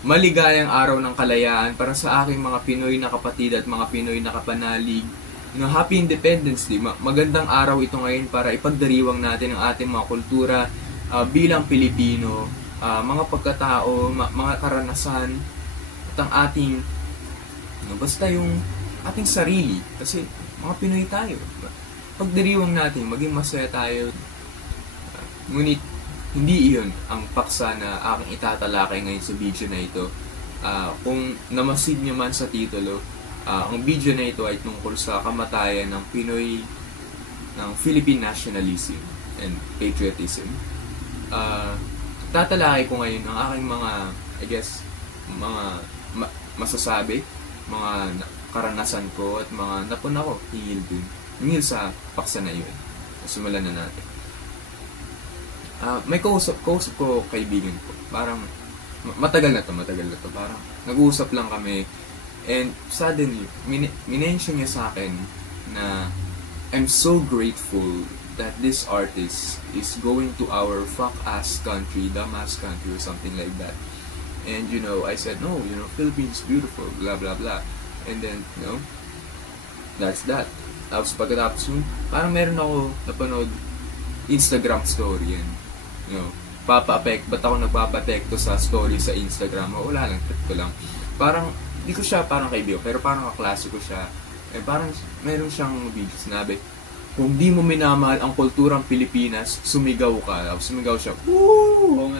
maligayang araw ng kalayaan para sa aking mga Pinoy na kapatid at mga Pinoy na kapanalig. Happy Independence Day. Magandang araw ito ngayon para ipagdiriwang natin ang ating mga kultura bilang Pilipino, mga pagkatao, mga karanasan, at ang ating, basta yung ating sarili. Kasi mga Pinoy tayo. Pagdiriwang natin, maging masaya tayo. Ngunit, hindi iyon ang paksa na aking itatalakay ngayon sa video na ito. Kung namasid nyo man sa titulo, ang video na ito ay tungkol sa kamatayan ng Pinoy, ng Philippine nationalism and patriotism. Tatalakay ko ngayon ang aking mga, I guess, mga masasabi, mga karanasan ko at mga napuna ko hingil sa paksa na yun. Simulan na natin. May kausap ko kaibigan ko. Parang matagal na to. Parang nag-uusap lang kami and suddenly minention niya sa akin na I'm so grateful that this artist is going to our fuck-ass country, dumb-ass country or something like that. And I said, no, Philippines is beautiful, blah blah blah. And then, that's that. Tapos pagkatapos parang meron ako napanood Instagram story and ba't ako nagpapatekto sa story sa Instagram? Wala lang, trip ko lang. Parang, hindi ko siya parang kaibigan, pero parang kaklase ko siya. Parang, meron siyang video, sinabi, kung di mo minamahal ang kulturang Pilipinas, sumigaw ka. Sumigaw siya, woo!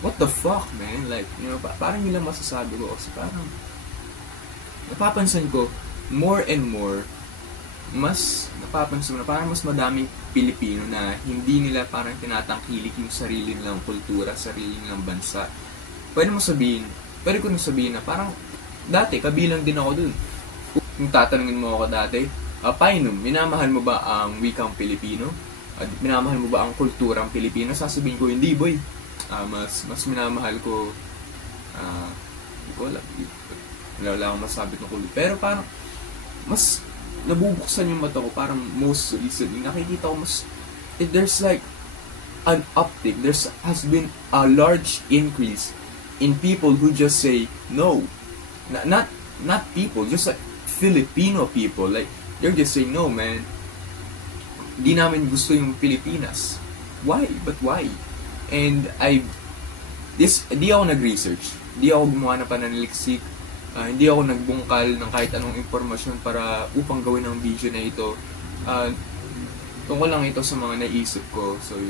What the fuck, man? Like, parang yun lang masasabi ko. Kasi parang, napapansin ko, more and more, mas napapansin na parang mas madaming Pilipino na hindi nila parang tinatangkilik yung sarili nilang kultura, sarili nilang bansa. Pwede ko nang sabihin na parang dati, kabilang din ako dun. Kung tatanungin mo ako dati, Painom, minamahal mo ba ang wikang Pilipino? Minamahal mo ba ang kulturang Pilipino? Sasabihin ko, hindi boy. Mas minamahal ko, hindi ko alam. Wala akong masabi ng kultura. Pero parang, mas nabubuksan yung mata ko, parang most recently, nakikita ko there's like an uptick, has been a large increase in people who just say no. Not people, just like Filipino people, like, they're just saying, no man, di namin gusto yung Pilipinas. Why? But why? And di ako nag-research, di ako gumawa ng pananaliksik, hindi ako nagbungkal ng kahit anong impormasyon para upang gawin ang video na ito. Tungkol lang ito sa mga naisip ko. So,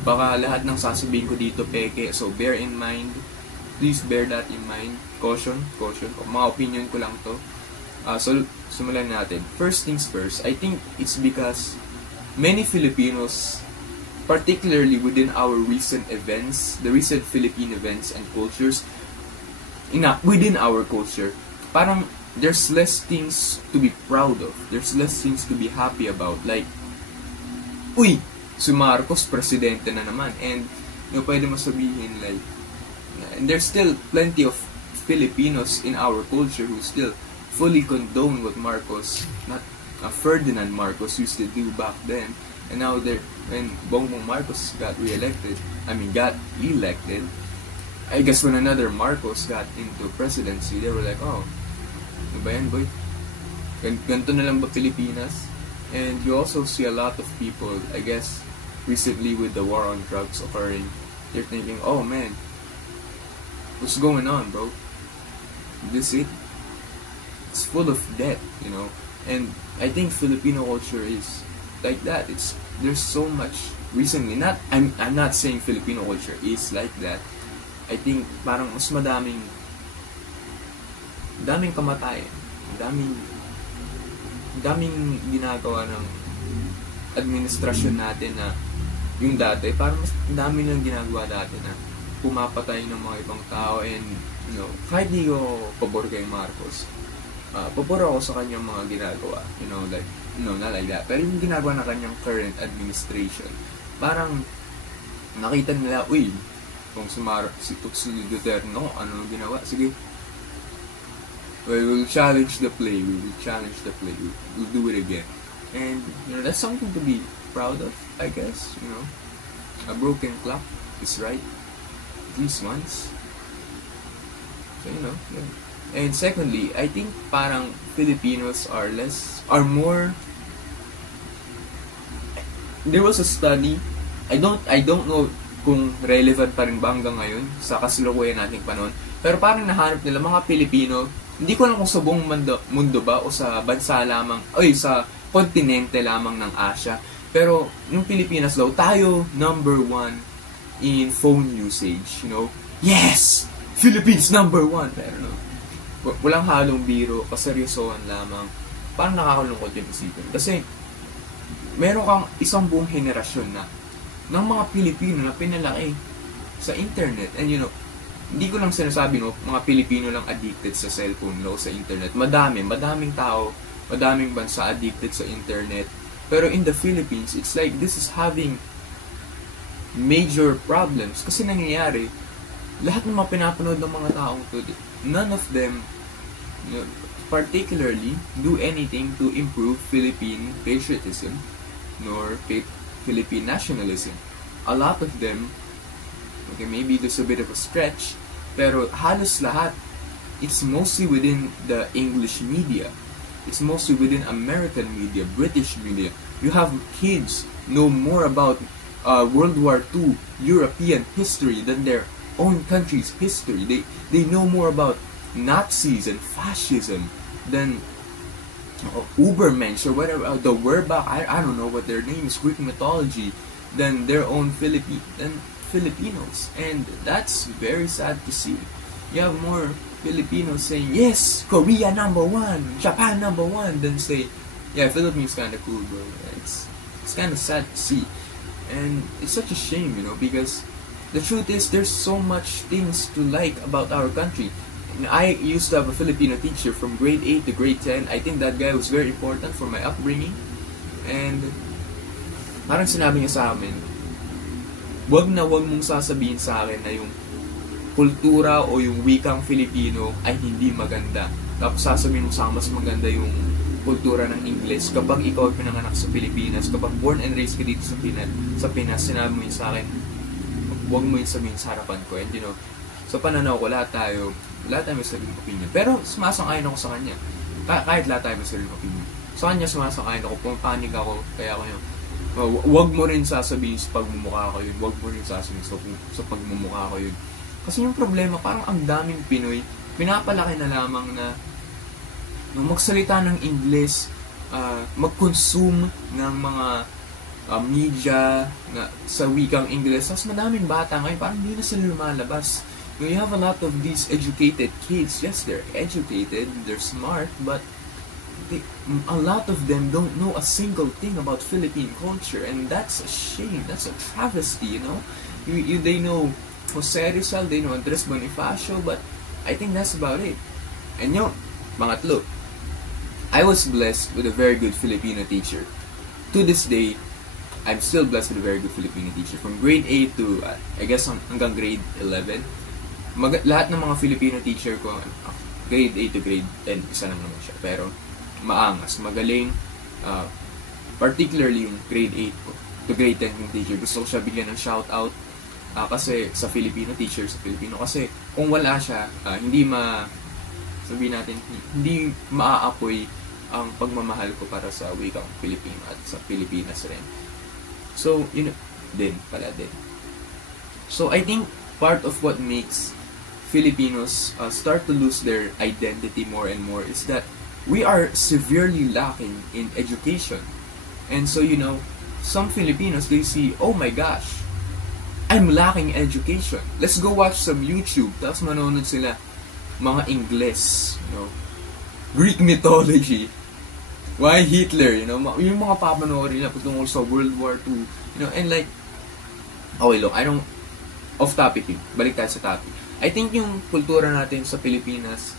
baka lahat ng sasabihin ko dito peke. So, bear in mind. Please bear that in mind. Caution. Mga opinion ko lang to. So, simulan natin. First things first, I think it's because many Filipinos, particularly within our recent events, the recent Philippine events and cultures, within our culture, parang there's less things to be proud of. There's less things to be happy about. Like, uy, si Marcos, presidente na naman. And, pwede mo sabihin, like, and there's still plenty of Filipinos in our culture who still fully condone what Marcos, not Ferdinand Marcos, used to do back then. And now, when Bongbong Marcos got elected, I guess when another Marcos got into presidency, they were like, oh, ano ba yan, boy? Ganito na lang ba Pilipinas? And you also see a lot of people, I guess, recently with the war on drugs occurring, they're thinking, oh man, what's going on, bro? This it? It's full of death, And I think Filipino culture is like that. There's so much recently. I'm not saying Filipino culture is like that. I think parang mas daming kamatayan, daming ginagawa ng administrasyon natin na yung dati, parang mas dami nang ginagawa dati na pumapatay ng mga ibang tao. And kahit di ko pabor kay Marcos, pabor ako sa kanyang mga ginagawa, like, not like that, pero yung ginagawa ng kanyang current administration, parang nakita nila, uy, kung si Duterte, ano ginawa? Sige. We'll challenge the play. We'll do it again. And, that's something to be proud of, I guess, A broken clock is right. at least once. So, you know, yeah. And secondly, I think parang Filipinos are more. There was a study, I don't know kung relevant pa rin ba hanggang ngayon sa kasalukuyan nating panahon, pero parang nahanap nila mga Pilipino, hindi ko alam kung sa buong mundo ba o sa bansa lamang, sa kontinente lamang ng Asia, pero yung Pilipinas daw, tayo number 1 in phone usage, you know. Yes! Philippines number 1! Pero no, walang halong biro, kaseryosohan lamang. Parang nakakalungkot yung isipin. Kasi, meron kang isang buong henerasyon na ng mga Pilipino na pinalaki sa internet. And you know, hindi ko lang sinasabi, no, mga Pilipino lang addicted sa cellphone, no, sa internet. Madaming tao, madaming bansa addicted sa internet. Pero in the Philippines, it's like this is having major problems. Kasi nangyayari, lahat ng mga pinapanood ng mga taong to, none of them, you know, particularly do anything to improve Philippine patriotism nor Philippine nationalism. A lot of them, okay, maybe there's a bit of a stretch, pero halos lahat, it's mostly within the English media. It's mostly within American media, British media. You have kids know more about World War II, European history than their own country's history. They know more about Nazis and fascism than Ubermensch or whatever, the Werbach, I don't know what their name is, Greek mythology, than their own Filipinos. And that's very sad to see. You have more Filipinos saying, yes, Korea number 1, Japan number 1, than say, yeah, Philippines kind of cool, bro. It's kind of sad to see. And it's such a shame, you know, because the truth is there's so much things to like about our country. I used to have a Filipino teacher from grade 8 to grade 10. I think that guy was very important for my upbringing. And parang sinabi niya sa amin, wag mong sasabihin sa akin na yung kultura o yung wikang Filipino ay hindi maganda. Tapos sasabihin mo sa akin mas maganda yung kultura ng Ingles. Kapag ikaw ay pinanganak sa Pilipinas, kapag born and raised ka dito sa Pinas, sinabi mo yun sa akin, wag mo yun sabihin sa harapan ko. And you know, sa pananaw ko, lahat tayo may sariling opinion. Pero sumasang-ayon ako sa kanya. Kahit lahat tayo may sariling opinion. Sa kanya sumasang-ayon ako, pumapanig ako, kaya ako yun. Wag mo rin sasabihin sa pagmumukha ko yun. Wag mo rin sasabihin sa pagmumukha ko yun. Kasi yung problema, parang ang daming Pinoy, pinapalaki na lamang na magsalita ng English, mag-consume ng mga media na sa wikang English. Tapos madaming bata ngayon, parang hindi na sila lumalabas. You have a lot of these educated kids. Yes, they're educated, they're smart, but a lot of them don't know a single thing about Philippine culture, and that's a shame. That's a travesty, you know. They know Jose Rizal, they know Andres Bonifacio, but I think that's about it. And yun, pangatlo, I was blessed with a very good Filipino teacher. To this day, I'm still blessed with a very good Filipino teacher. From grade 8 to, I guess, hanggang grade 11. Lahat ng mga Filipino teacher ko, grade 8 to grade 10, isa lang naman siya. Pero, maangas, magaling. Particularly yung grade 8 ko to grade 10 yung teacher. Gusto ko siya bigyan ng shoutout. Kasi sa Filipino teacher, sa Filipino. Kasi, kung wala siya, sabihin natin, hindi maaapoy ang pagmamahal ko para sa wikang Filipino at sa Pilipinas rin. So, yun din. So, I think part of what makes Filipinos start to lose their identity more and more is that we are severely lacking in education. And so, you know, some Filipinos, they see, oh my gosh, I'm lacking education. Let's go watch some YouTube. Tapos manonood sila mga Ingles, you know, Greek mythology. Why Hitler, you know, yung mga papanoorin nila patungkol sa World War II, you know, and like, okay, look, off topic yun. Balik tayo sa topic. I think yung kultura natin sa Pilipinas,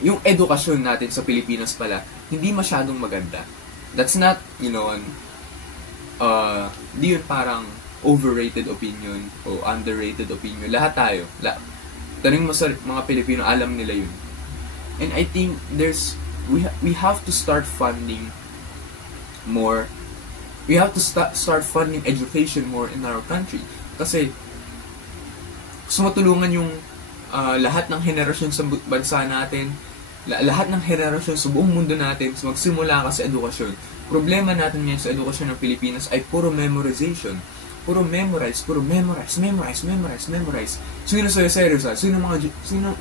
yung edukasyon natin sa Pilipinas pala, hindi masyadong maganda. That's not, you know, di yun parang overrated opinion o underrated opinion. Lahat tayo. Tanong mo sa mga Pilipino, alam nila yun. And I think we have to start funding more. We have to start funding education more in our country. Kasi Gusto matulungan yung lahat ng henerasyon sa bansa natin, lahat ng henerasyon sa buong mundo natin, so magsimula ka sa edukasyon. Problema natin ngayon sa edukasyon ng Pilipinas ay puro memorization. Puro memorize. Sino sa Rizal? Sino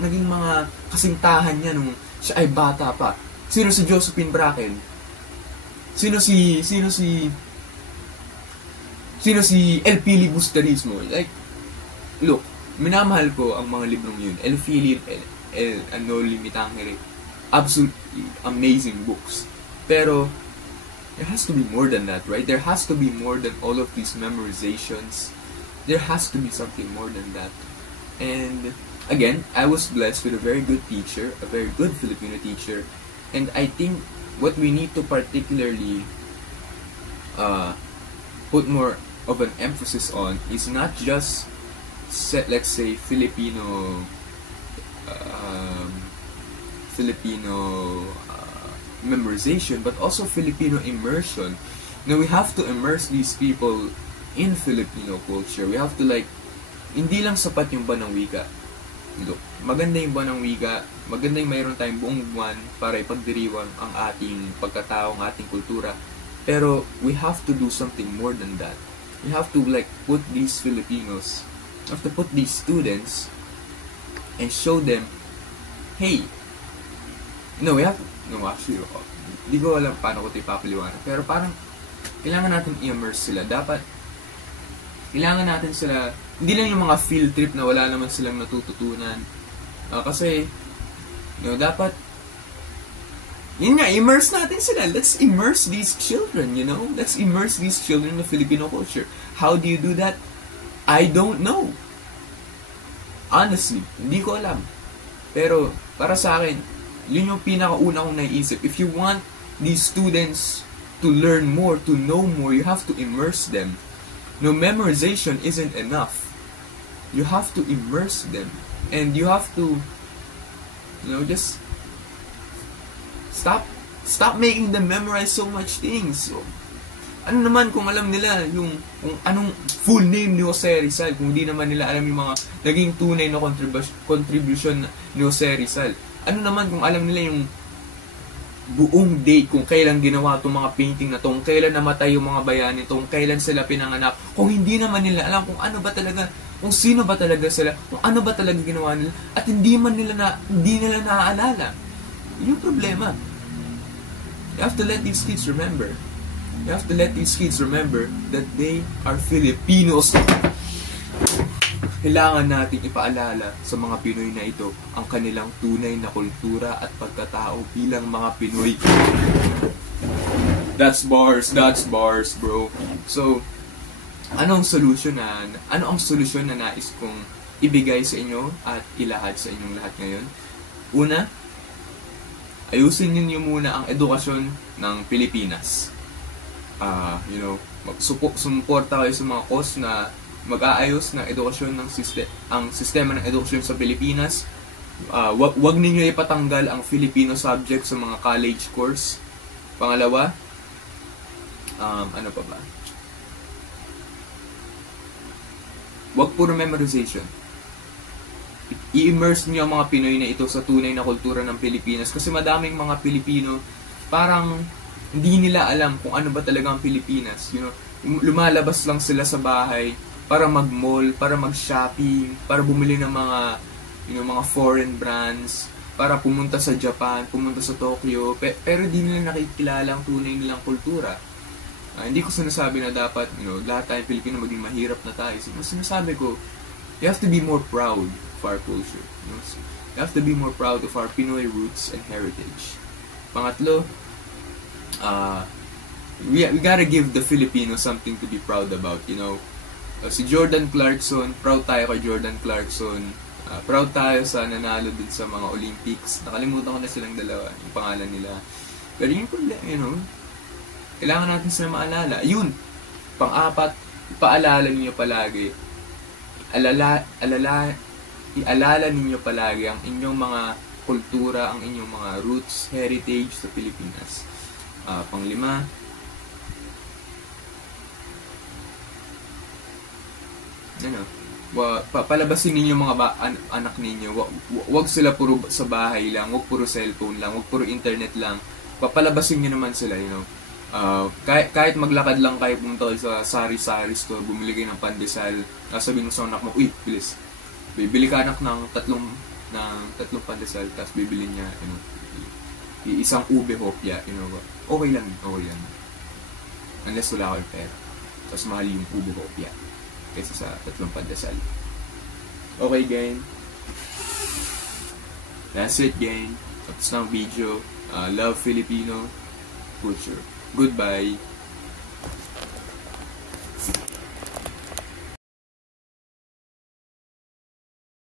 naging mga kasintahan niya nung siya ay bata pa? Sino si Josephine Bracken? Sino si El Pili Busterismo? Like, look, minamahal ko ang mga librong yun. El Philip, El Anoli Mitangere. Absolutely amazing books. Pero, there has to be more than that, right? There has to be more than all of these memorizations. There has to be something more than that. And, again, I was blessed with a very good teacher, a very good Filipino teacher. And I think what we need to particularly put more of an emphasis on is not just let's say Filipino memorization, but also Filipino immersion. Now we have to immerse these people in Filipino culture. We have to hindi lang sapat yung banang wika. Look, maganda yung banang wika, maganda yung mayroon tayong buong buwan para ipagdiriwang ang ating pagkatao, ang ating kultura. Pero we have to do something more than that. We have to put these Filipinos, we have to put these students and show them, hey, actually, di ko alam paano ko ito ipapaliwanag. Pero parang, kailangan natin i-immerse sila. Kailangan natin sila, hindi lang yung mga field trip na wala naman silang natututunan. Kasi, dapat, yun nga, immerse natin sila. Let's immerse these children, Let's immerse these children in the Filipino culture. How do you do that? I don't know. Honestly, hindi ko alam. Pero, para sa akin, yun yung pinakauna kong naiisip. If you want these students to learn more, to know more, you have to immerse them. No, memorization isn't enough. You have to immerse them. And you have to, just stop making them memorize so much things. So, ano naman kung alam nila kung anong full name ni Jose Rizal, kung hindi naman nila alam yung mga naging tunay na contribution ni Jose Rizal. Ano naman kung alam nila yung buong date, kung kailan ginawa itong mga painting na to, kung kailan namatay yung mga bayani to, kung kailan sila pinanganak, kung hindi naman nila alam kung ano ba talaga, kung sino ba talaga sila, kung ano ba talaga ginawa nila, at hindi nila naaalala. Yung problema. You have to let these kids remember. You have to let these kids remember that they are Filipinos. Kailangan natin ipaalala sa mga Pinoy na ito ang kanilang tunay na kultura at pagkatao bilang mga Pinoy. That's bars, bro. So, ano ang solusyon na nais kong ibigay sa inyo at ilahad sa inyong lahat ngayon? Una, ayusin niyo muna ang edukasyon ng Pilipinas. Sumuporta kayo sa mga cause na mag-aayos ng edukasyon ang sistema ng edukasyon sa Pilipinas. Wag ninyo ipatanggal ang Filipino subject sa mga college course. Pangalawa, ano pa ba? Wag puro memorization. I-immerse niyo ang mga Pinoy na ito sa tunay na kultura ng Pilipinas, kasi madaming mga Pilipino parang hindi nila alam kung ano ba talaga ang Pilipinas. Lumalabas lang sila sa bahay para mag-mall, para mag-shopping, para bumili ng mga foreign brands, para pumunta sa Japan, pumunta sa Tokyo, pero di nila nakikilala ang tunay nilang kultura. Hindi ko sinasabi na dapat, lahat tayong Pilipino maging mahirap na tayo. Sinasabi ko, you have to be more proud of our culture. You have to be more proud of our Pinoy roots and heritage. Pangatlo, we gotta give the Filipinos something to be proud about. Si Jordan Clarkson, proud tayo kay Jordan Clarkson. Proud tayo sa nanalo din sa mga Olympics. Nakalimutan ko na silang dalawa, yung pangalan nila. Pero yung problema, kailangan natin sila maalala. Yun, pang-apat, ipaalala ninyo palagi. Ialala ninyo palagi ang inyong mga kultura, ang inyong mga roots, heritage sa Pilipinas. Panglima, Palabasin ninyo mga anak ninyo. Wag sila puro sa bahay lang, wag puro cellphone lang, wag puro internet lang. Papalabasin niyo naman sila, you know. Kahit maglakad lang kayo, pumunta kayo sa sari-sari store, bumili kayo ng pandesal, sabihin mo sa anak mo, uy, bilis. Bibili ka anak ng tatlong pandesal, tapos bibili niya, you know, isang ube hopya, you know. Okay lang. Unless wala kayong pera. Tapos mahal yung ube hopya kaysa sa tatlong pandesal. Okay, gang. That's it, gang. Tapos na ang video. Love Filipino culture. Goodbye.